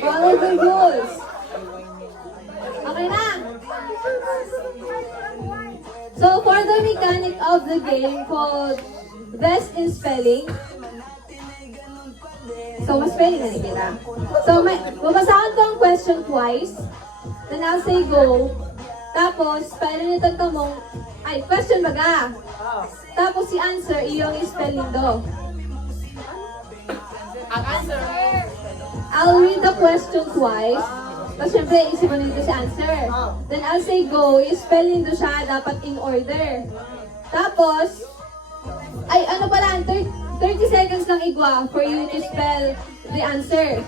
Follow the rules. Okay na. So, for the mechanic of the game called Best in Spelling, so, mas spelling na kita. So, babasahan ko ang question twice. Then I'll say go. Tapos, pailinitan ka mong, question baga. Tapos, si answer, iyong spelling do. Ang answer. I'll read the question twice. Tapos, syempre, isipin nito si answer. Then, I'll say go. I-spelling do siya, dapat in order. Tapos, ano pala, 30 seconds lang igwa for you to spell the answer.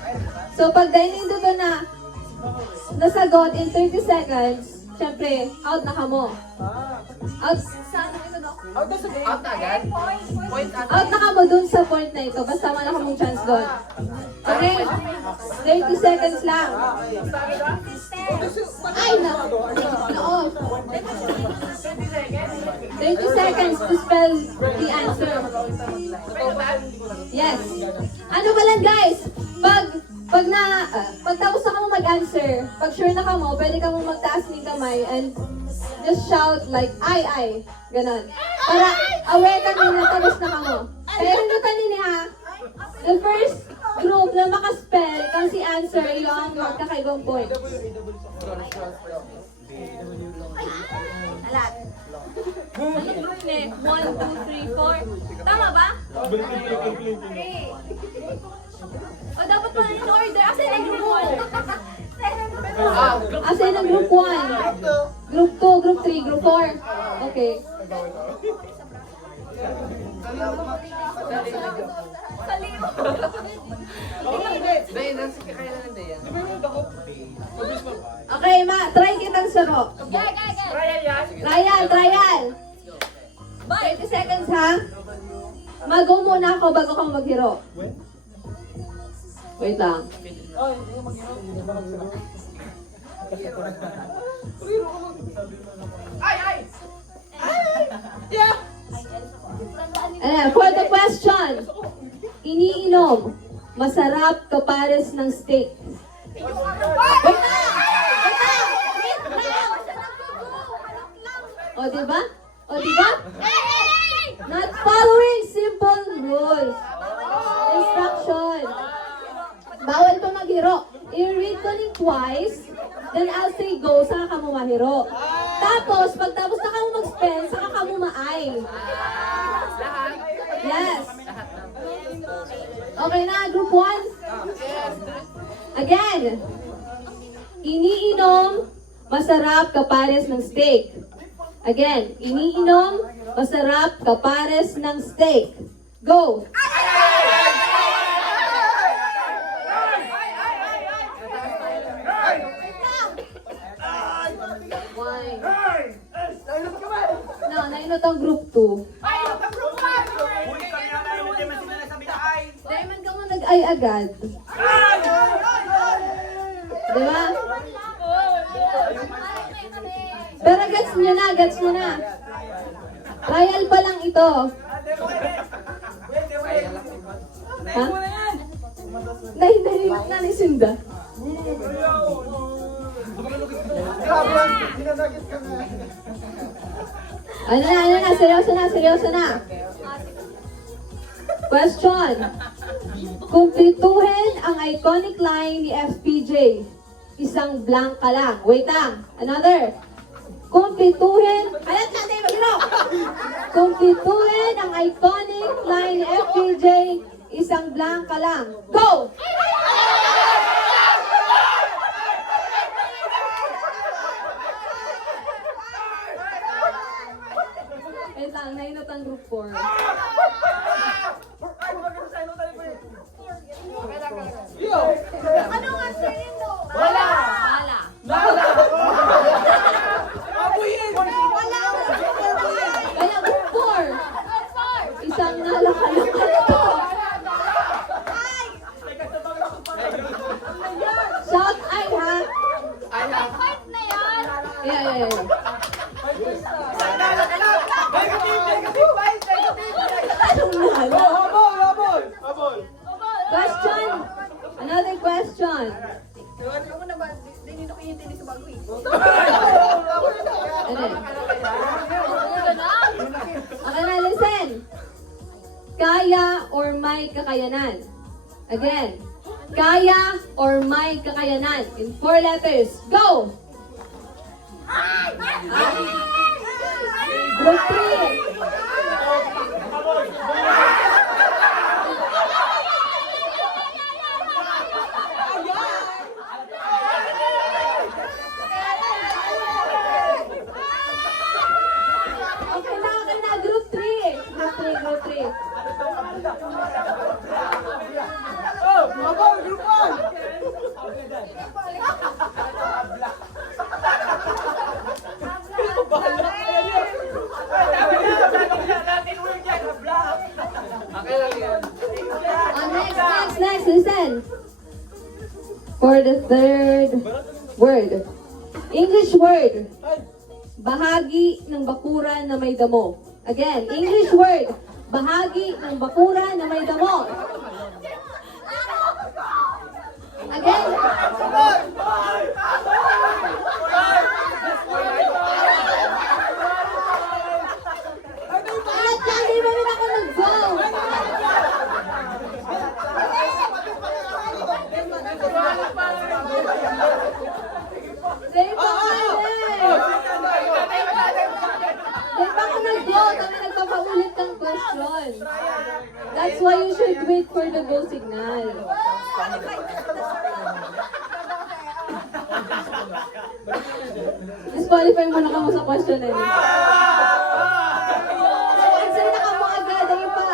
So, pag dining do ka na nasagot in 30 seconds, syempre, out na ka mo. Out, Out na agad? Point at out na ka mo dun sa point na ito. Basta wala ka mong chance doon. Okay? 30 seconds lang. Ay, no. 30 seconds to spell the answer. Yes. Ano ba lang guys? Pag tapos na ka mo mag-answer, pag sure na ka mo, pwede ka mo magtaas ng kamay and just shout like, ay. Ganon. Para aware ka na tapos na ka mo. Pero ano kanini ha? The first group na makaspell kang si answer yung magkakaibang point. Alat. Ano group ni? 1, 2, 3, 4. Tama ba? 3. O dapat pala in order. Asan ang group 1? Asan ang group 1? Group 2, group 3, group 4. Okay. Okay, try kitang saro. Trial. 30 seconds ha. Mag-go muna ako bago kang maghiro. Wait lang. For the question, iniinom, masarap kapares ng steak. Wait lang! O, diba? Not following simple rules. Instruction. Bawal pa maghiro. I-read ko ning twice, then I'll say go, saka ka mo mahiro. Tapos, pagtapos na ka mo mag-spell, saka ka mo ma-ay. Yes. Okay na, group 1? Again. Iniinom, masarap kapares ng steak. Again, iniinom, masarap kapares ng steak. Go! Nainot ang group 2. Diamond ka mo nag-ay agad. Diba? Pero gets nyo na. Trial pa lang ito. Ha? Nahinahilak na ni Sinda. Ano na, seryoso na. Question. Kumplituhin ang iconic line ni FPJ. Isang blank ka lang. Wait lang. Another. Kumplituhin. Alam natin, mag-ino. Kumplituhin ang iconic line ni FPJ. Isang blank ka lang. Go! Wait lang, nainot ang group 4. Anong answer nito? Wala. Kaya group 4. Isang nalakalaka ito. Shout ay ha. Part na yan. Yeah. Another question. Ako na ba? Hindi ko yung sa bago eh. Ano? Okay na, listen. Kaya or may kakayanan? Again. Kaya or may kakayanan? In 4 letters. Go! Group 3. Okay na. Group 3. Group 3. Next, listen. For the third word. English word. Bahagi ng bakuran na may damo. Again, English word. Bahagi ng bakuran na may damo. Again. Lahat lang, di ba rin ako nag-go? Di ba ako nag-go? Kami nagpapaulit ng question. That's why you should wait for the go signal. Disqualify mo na kamo sa question na yun. Answer na kamo agad, ayun pa.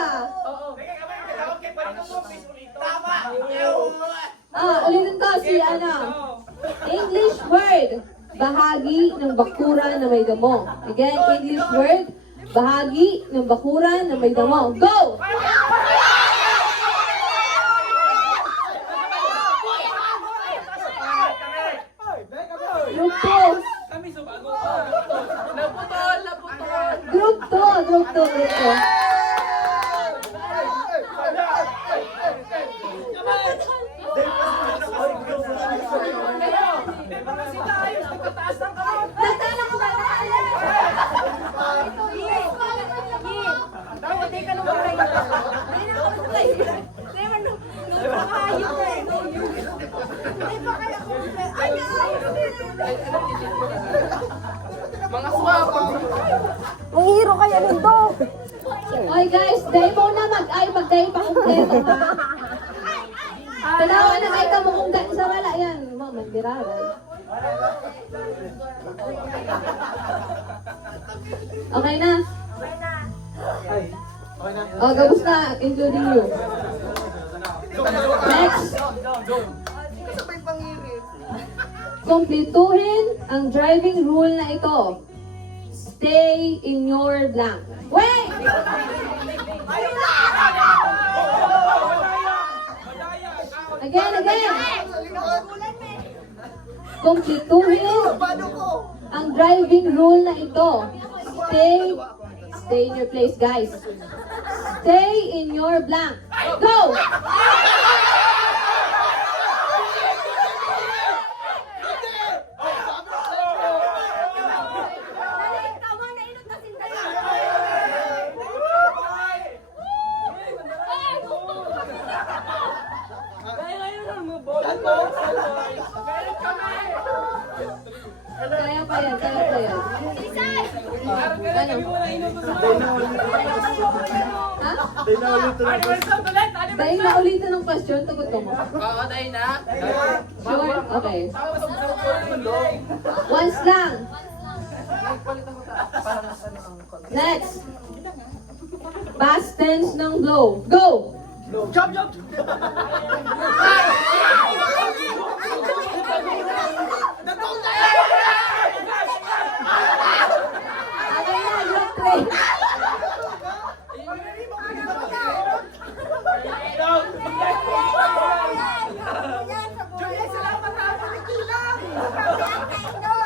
Ulitin ko si English word, bahagi ng bakuran na may damo. Again, English word, bahagi ng bakuran na may damo. Go! Group 2. Group 2. Mga swap. Manghihiro kaya nito. Okay guys, dahil mo na mag-day pa kumpleto ha. Dalawa na kayo mo kung sa wala yan. Magdiraran. Okay na? Gabos na, including you. Next. Kumpletuhin ang driving rule na ito. Stay in your blank. Wait! Again. Kumpletuhin ang driving rule na ito. Stay in your place, guys. Stay in your blank. Go! Kaya pa yan. Ano? Ha? Dahil naulitin ng question, tugot ko mo. Oo, dahil na. Sure? Okay. Once lang. Next. Past tense ng blow. Go! Jump! Okay na, group 3.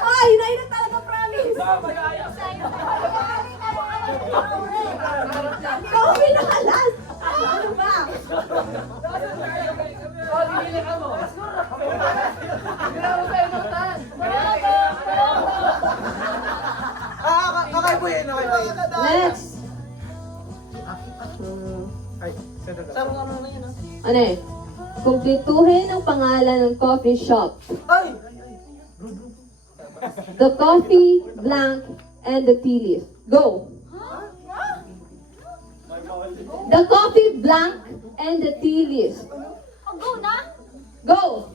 Ay, na talaga, promise. Ikaw, pinakalas. Ano ba? Pinili ka mo. Ginawa ko tayo ng tan. Okay po yun. Next. Ay, saan na? Ano eh? Kumpletuhin ang pangalan ng coffee shop. Ay! The coffee, blank, and the tea leaf. Go! The coffee, blank, and the tea leaf. Oh, go na! Go!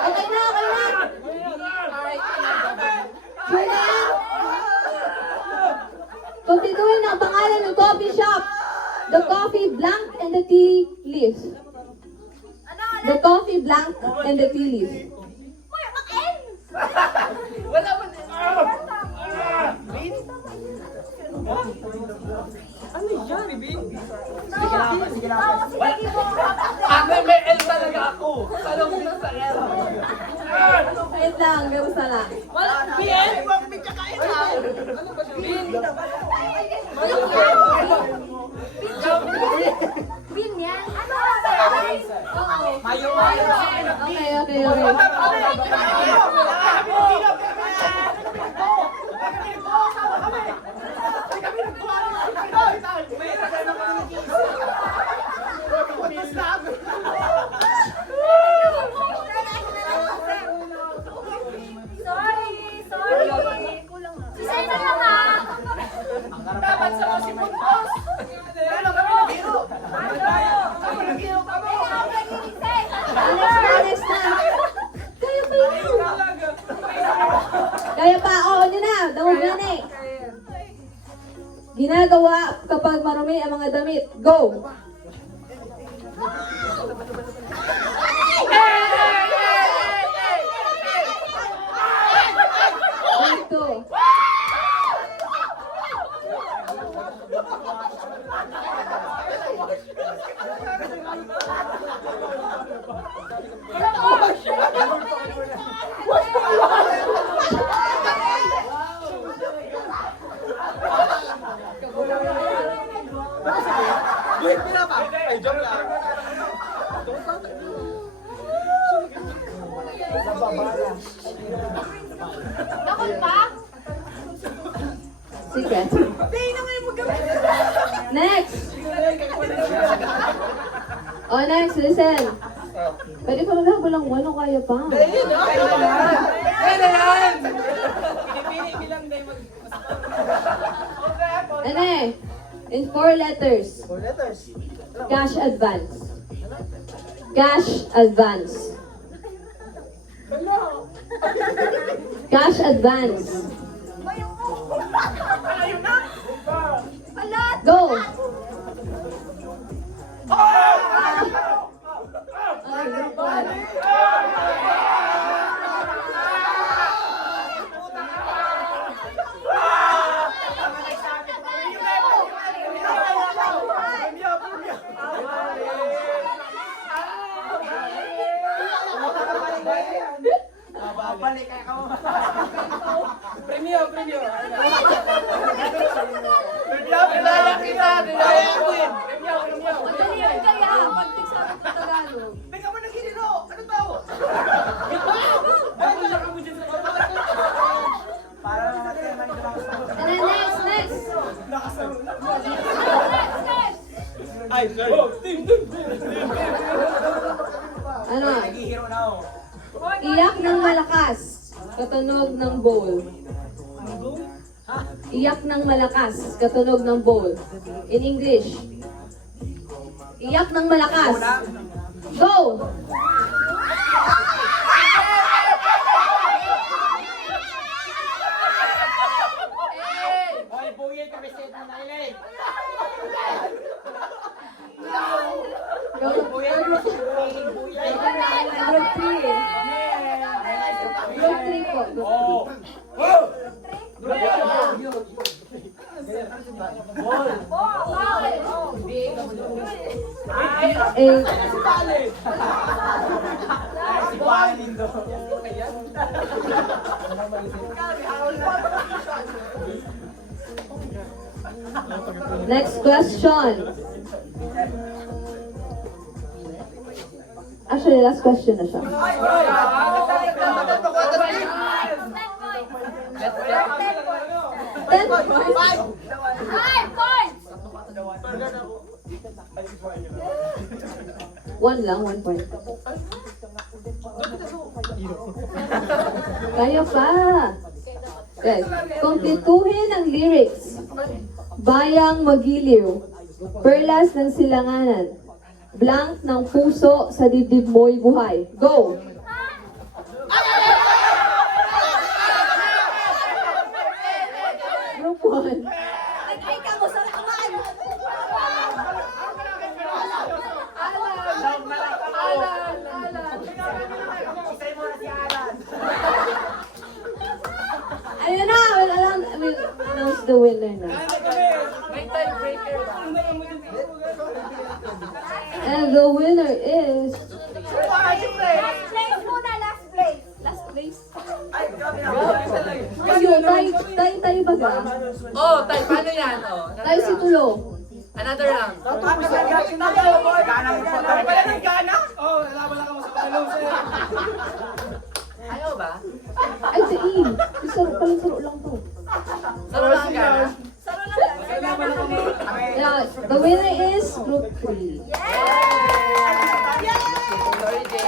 Okay na, okay na! Sure na yan? Kumpletuhin ang pangalan ng coffee shop. The coffee, blank, and the tea leaf. The coffee, blank, and the tea leaf. Uy, mag-end! Wala mo na. Ano yan, Bin? Sige lang. Ako may L talaga ako. Tanong din sa L. Wait lang, gamusta lang. Wala, BN? Bin yan? Ano ba? Oo. Okay, okay, okay. Sorry. Si Sena lang ha. Dapat sa mga si Puntos. Ano kami nabiro? Kami nabiro pa mo. Honest na. Kaya pa yun. Kaya pa, oo nyo na. Dawag na eh. Ginagawa kapag marumi ang mga damit. Go! Dito. Wait, pinapa. Ay, joke lang. Bakit pa? Secret. Next! Oh, next, listen. Pwede pa maghabol ng one o kaya pa. Ayun na yan! Pinipili bilang day mag... Ano eh? In 4 letters. 4 letters. Cash advance. Cash advance. Cash advance. Go! Okay, group one. Balik kayo ka mo. Premio! Kilala kita! Kilala ko yun! Premio! Madali yan kaya. Pagtik sa Tagalog. Beka mo nagkilino! Ano tao? Para naman kayo man ito And then next. Ay, sorry. Ano? Nag-hero na ako. Iyak ng malakas. Katunog ng bowl. Iyak ng malakas. Katunog ng bowl. In English. Iyak ng malakas. Go! Hoy, bugil kami set mo na ilay. Go! Group 3. Group 3 po. Oh! Eh, Si Balindo. Next question. Actually, last question na siya. 10 points. 5 points! 1 lang, 1 point. Kaya pa. Okay. Kumpletuhin ang lyrics. Bayang magiliw. Perlas ng silanganan. Blank ng puso sa dibdib mo'y buhay. Go! Group 1. Ay, kamo, sa naman! Ayun na! We'll announce the winner na. May tiebreaker ba? And the winner is... Last place muna, last place. Last place. Ayun, tayo ba ga? Oh, tay, paano yan? Oh, Tayo si Tulo. another round. Ayaw ba? Ay, si Ian. Saro lang to. Saro lang ang gana. Saro na lang. Yeah, the winner is Group 3. Sorry, Jay.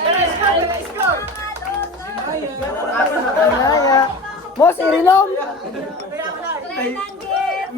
Mo, si Rilong! Kaya